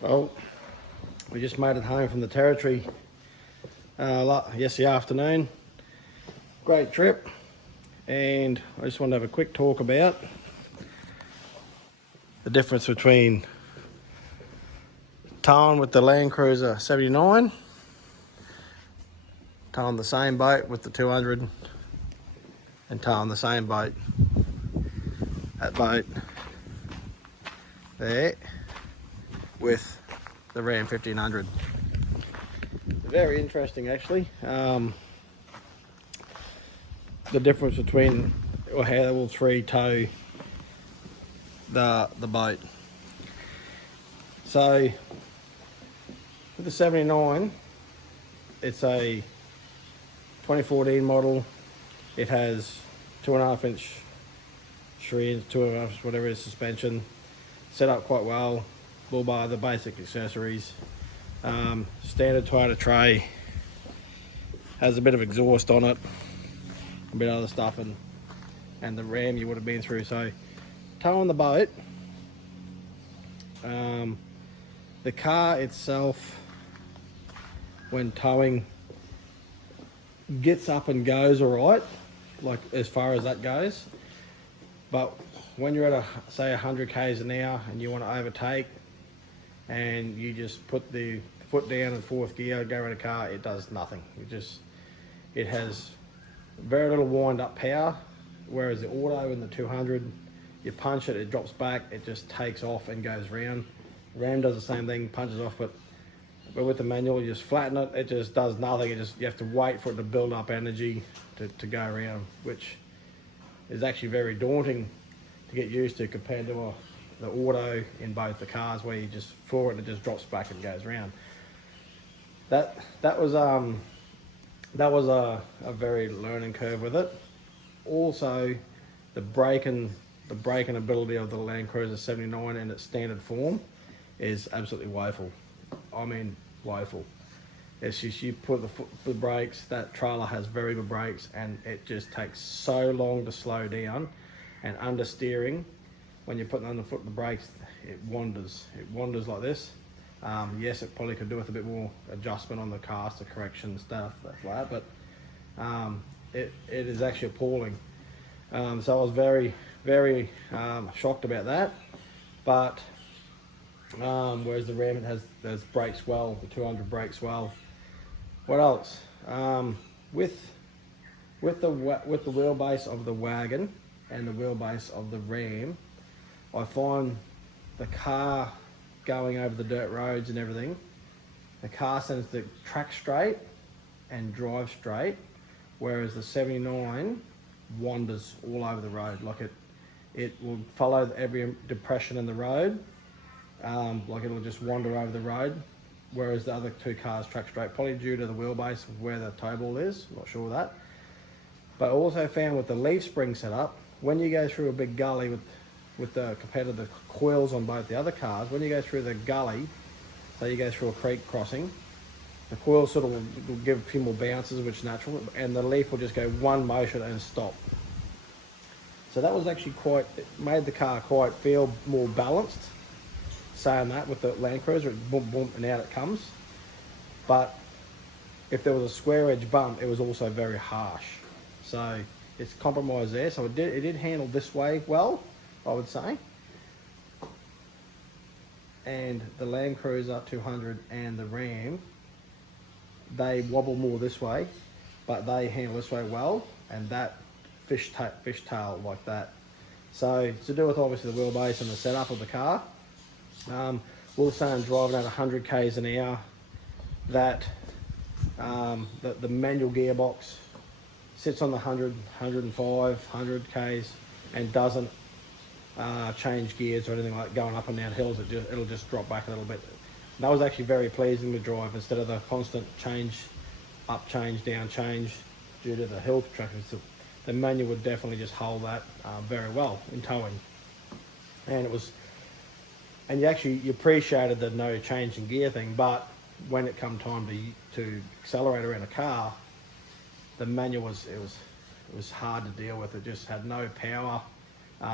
Well, we just made it home from the territory yesterday afternoon. Great trip, and I just wanted to have a quick talk about the difference between towing with the Land Cruiser 79, towing the same boat with the 200, and towing the same boat, that boat there, with the Ram 1500. Very interesting, actually. The difference between or how they will three tow the boat. So with the 79, it's a 2014 model. It has 2.5 inch, 3 inch, 2.5 inch, whatever it is, suspension. Set up quite well. Bull bar, the basic accessories. Standard Toyota tray. Has a bit of exhaust on it, a bit of other stuff, and the Ram you would have been through. So towing the boat, the car itself, when towing, gets up and goes all right, like as far as that goes. But when you're at say 100 k's an hour and you want to overtake, and you just put the foot down in fourth gear, go around a car, it does nothing. It has very little wind up power, whereas the auto in the 200, you punch it, it drops back, it just takes off and goes round. Ram does the same thing, punches off, but with the manual, you just flatten it, it just does nothing. You have to wait for it to build up energy to go around, which is actually very daunting to get used to compared to the auto in both the cars, where you just floor it and it just drops back and goes around. That was a very learning curve with it. Also, the braking ability of the Land Cruiser 79 in its standard form is absolutely woeful. I mean, woeful. It's just you put the brakes, that trailer has very good brakes, and it just takes so long to slow down, and understeering, when you're putting underfoot the brakes, it wanders. It wanders like this. Yes, it probably could do with a bit more adjustment on the caster correction stuff like that, but it is actually appalling. So I was very, very shocked about that. But whereas the Ram has brakes well, the 200 brakes well. What else? With the wheelbase of the wagon and the wheelbase of the Ram, I find the car going over the dirt roads and everything, the car tends to track straight and drive straight, whereas the 79 wanders all over the road. Like it will follow every depression in the road, like it'll just wander over the road, whereas the other two cars track straight, probably due to the wheelbase of where the tow ball is, not sure of that. But I also found with the leaf spring setup, when you go through a big gully compared to the coils on both the other cars, when you go through the gully, so you go through a creek crossing, the coil sort of will give a few more bounces, which is natural, and the leaf will just go one motion and stop. So that was actually it made the car quite feel more balanced, saying that with the Land Cruiser, it boom, boom, and out it comes. But if there was a square edge bump, it was also very harsh. So it's compromised there. So it did handle this way well, I would say. And the Land Cruiser 200 and the Ram, they wobble more this way, but they handle this way well, and that fishtail like that. So it's to do with obviously the wheelbase and the setup of the car. We'll say I'm driving at 100 k's an hour, that the manual gearbox sits on the 100, 105, 100 k's and doesn't change gears or anything like going up and down hills. It'll just drop back a little bit. And that was actually very pleasing to drive, instead of the constant change, up change, down change, due to the hill traffic. The manual would definitely just hold that very well in towing. And you appreciated the no change in gear thing, but when it come time to accelerate around a car, the manual was hard to deal with. It just had no power.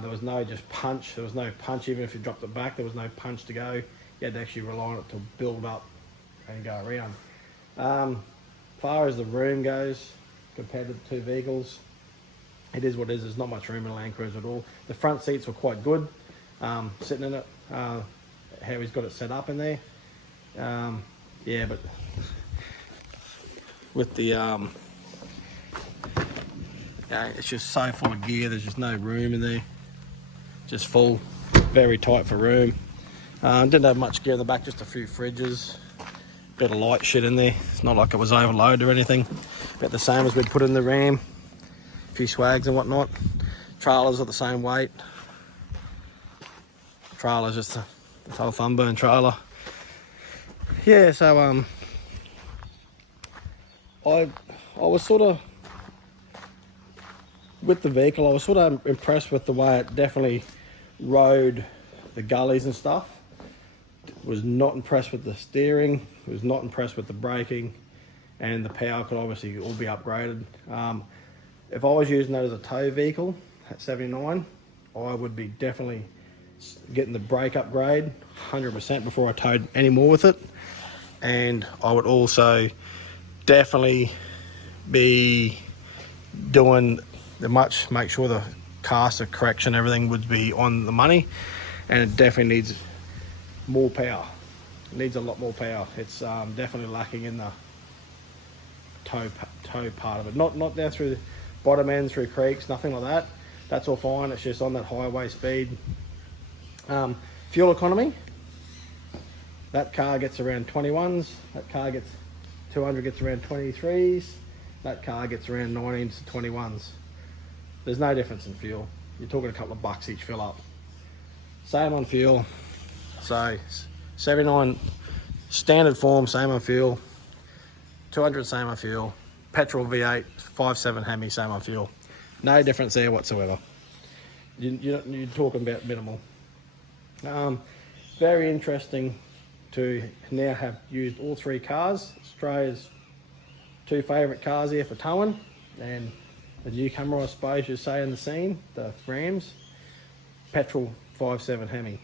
There was no just punch. There was no punch, even if you dropped it back, there was no punch to go. you had to actually rely on it to build up and go around. Far as the room goes, compared to the two vehicles, it is what it is. There's not much room in a Land Cruiser at all. The front seats were quite good, sitting in it, how he's got it set up in there. Yeah, but with the yeah, it's just so full of gear. There's just no room in there. Just full, very tight for room. Didn't have much gear in the back, just a few fridges, bit of light shit in there. It's not like it was overloaded or anything. About the same as we'd put in the Ram. A few swags and whatnot. Trailers are the same weight. Trailer's just the whole Funburn trailer. Yeah, so I was sort of, with the vehicle, I was sort of impressed with the way it definitely rode the gullies and stuff. Was not impressed with the steering, was not impressed with the braking, and the power could obviously all be upgraded. If I was using that as a tow vehicle at 79, I would be definitely getting the brake upgrade 100% before I towed any more with it. And I would also definitely be doing make sure the caster correction, everything would be on the money, and it definitely needs more power. It needs a lot more power. It's definitely lacking in the tow part of it. Not down through the bottom end, through creeks, nothing like that. That's all fine. It's just on that highway speed. Fuel economy. That car gets around 21s. That car gets 200 gets around 23s. That car gets around 19s to 21s. There's no difference in fuel. You're talking a couple of bucks each fill up. Same on fuel. So 79 standard form, same on fuel. 200 same on fuel. Petrol V8 5.7 Hemi, same on fuel. No difference there whatsoever. You're talking about minimal. Very interesting to now have used all three cars. Australia's two favourite cars here for towing, and the newcomer, I suppose you say, in the scene, the Rams. Petrol 5.7 Hemi.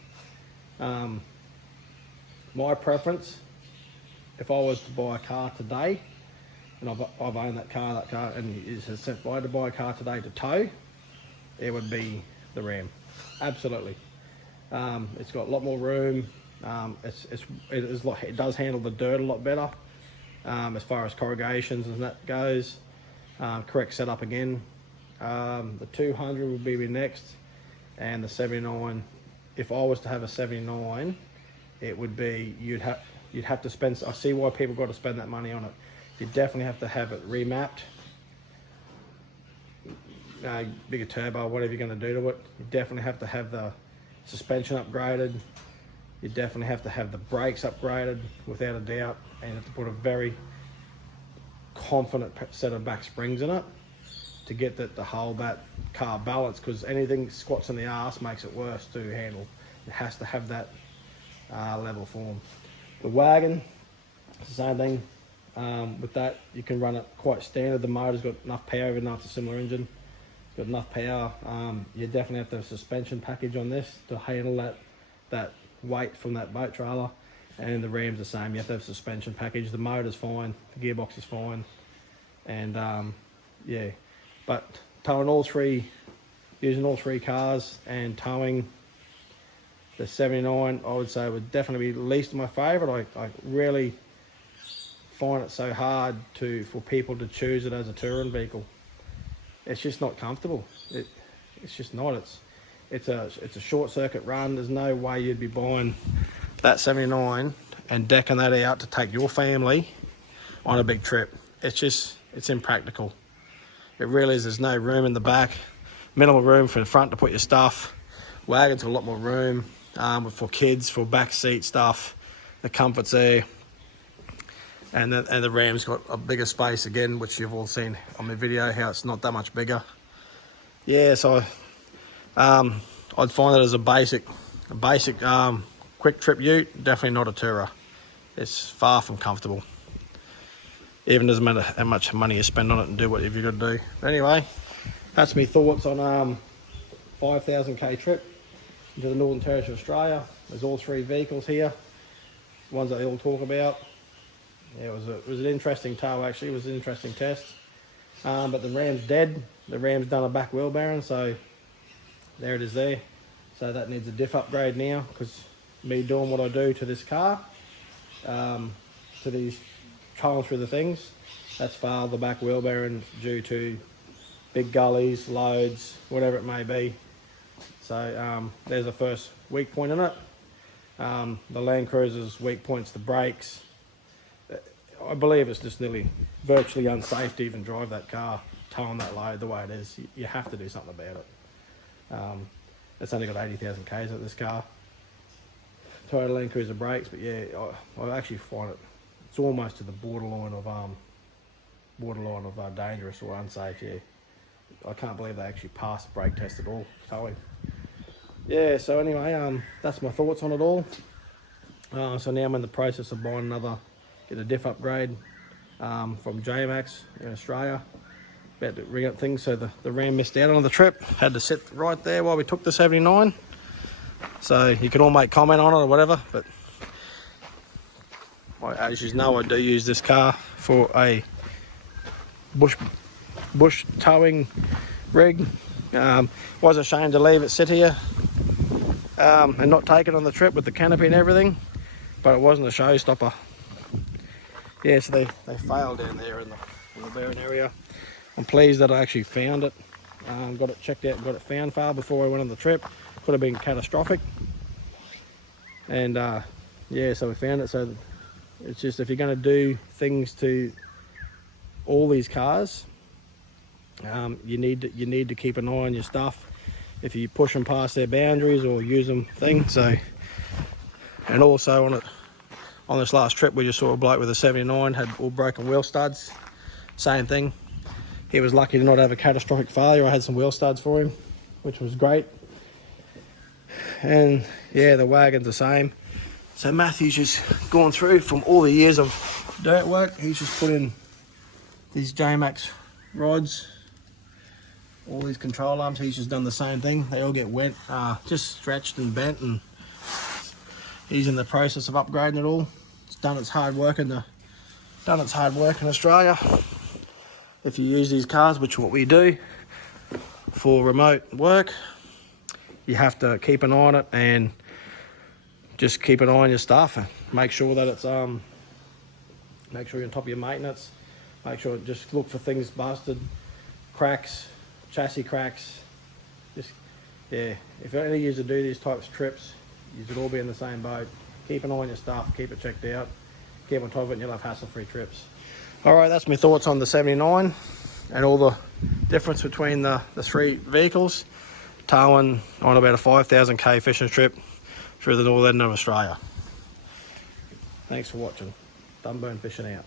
My preference, if I was to buy a car today, and I've owned that car, and if I had to buy a car today to tow, it would be the Ram. Absolutely. It's got a lot more room. It does handle the dirt a lot better, as far as corrugations and that goes. Correct setup again. The 200 would be next, and the 79. If I was to have a 79, it would be you'd have to spend. I see why people got to spend that money on it. You definitely have to have it remapped, bigger turbo, whatever you're going to do to it. You definitely have to have the suspension upgraded. You definitely have to have the brakes upgraded, without a doubt, and you have to put a very confident set of back springs in it to get to hold that car balance, because anything squats in the arse makes it worse to handle. It has to have that level form. The wagon, it's the same thing. With that, you can run it quite standard. The motor's got enough power, even though it's a similar engine. It's got enough power. You definitely have to have a suspension package on this to handle that weight from that boat trailer. And the Ram's the same. You have to have a suspension package. The motor's fine. The gearbox is fine. And yeah, but towing using all three cars and towing the 79, I would say would definitely be least my favourite. I really find it so hard for people to choose it as a touring vehicle. It's just not comfortable. It's just not. It's a short circuit run. There's no way you'd be buying that 79 and decking that out to take your family on a big trip. It's impractical. It really is. There's no room in the back, minimal room for the front to put your stuff. Wagon's got a lot more room for kids, for back seat stuff. The comfort's there. And the Ram's got a bigger space again, which you've all seen on my video, how it's not that much bigger. Yeah, so I'd find it as a basic quick trip ute, definitely not a tourer. It's far from comfortable. Even doesn't matter how much money you spend on it and do whatever you got to do. But anyway, that's my thoughts on 5,000k trip into the Northern Territory of Australia. There's all three vehicles here. ones that they all talk about. Yeah, it was an interesting tow actually. It was an interesting test. But the ram's dead. The ram's done a back wheel bearing, so there it is there. So that needs a diff upgrade now, because me doing what I do to this car, to these trolling through the things, that's failed the back wheel bearing due to big gullies, loads, whatever it may be. So there's the first weak point in it. The Land Cruiser's weak point's the brakes. I believe it's just nearly virtually unsafe to even drive that car, towing that load the way it is. You have to do something about it. It's only got 80,000 Ks at this car. Toyota Land Cruiser brakes, but yeah, I actually find it's almost to the borderline of dangerous or unsafe. Yeah, I can't believe they actually passed the brake test at all, towing. Yeah, so anyway, that's my thoughts on it all. So now I'm in the process of buying get a diff upgrade from J-Max in Australia. About to rig up things, so the ram missed out on the trip. Had to sit right there while we took the 79. So you can all make comment on it or whatever, but as you know, I do use this car for a bush towing rig. Was ashamed to leave it sit here and not take it on the trip with the canopy and everything, but it wasn't a showstopper. Yeah, so they failed down there in the bearing area. I'm pleased that I actually found it. Got it checked out and got it found far before I went on the trip. Could have been catastrophic. And yeah, so we found it. So it's just, if you're going to do things to all these cars, you need to keep an eye on your stuff. If you push them past their boundaries or use them So, and also on this last trip, we just saw a bloke with a 79 had all broken wheel studs. Same thing. He was lucky to not have a catastrophic failure. I had some wheel studs for him, which was great. And yeah, the wagon's the same. So Matthew's just gone through from all the years of dirt work. He's just put in these J-Max rods, all these control arms. He's just done the same thing. They all get wet, just stretched and bent, and he's in the process of upgrading it all. It's done its hard work in Australia. If you use these cars, which is what we do for remote work, you have to keep an eye on it and just keep an eye on your stuff and make sure that it's make sure you're on top of your maintenance. Make sure, just look for things busted, cracks, chassis cracks. Just, yeah, if any of you to do these types of trips, you should all be in the same boat. Keep an eye on your stuff, keep it checked out, keep on top of it, and you'll have hassle-free trips. All right, that's my thoughts on the 79 and all the difference between the three vehicles, towing on about a 5,000 K fishing trip through the northern end of Australia. Thanks for watching. Dunburn Fishing out.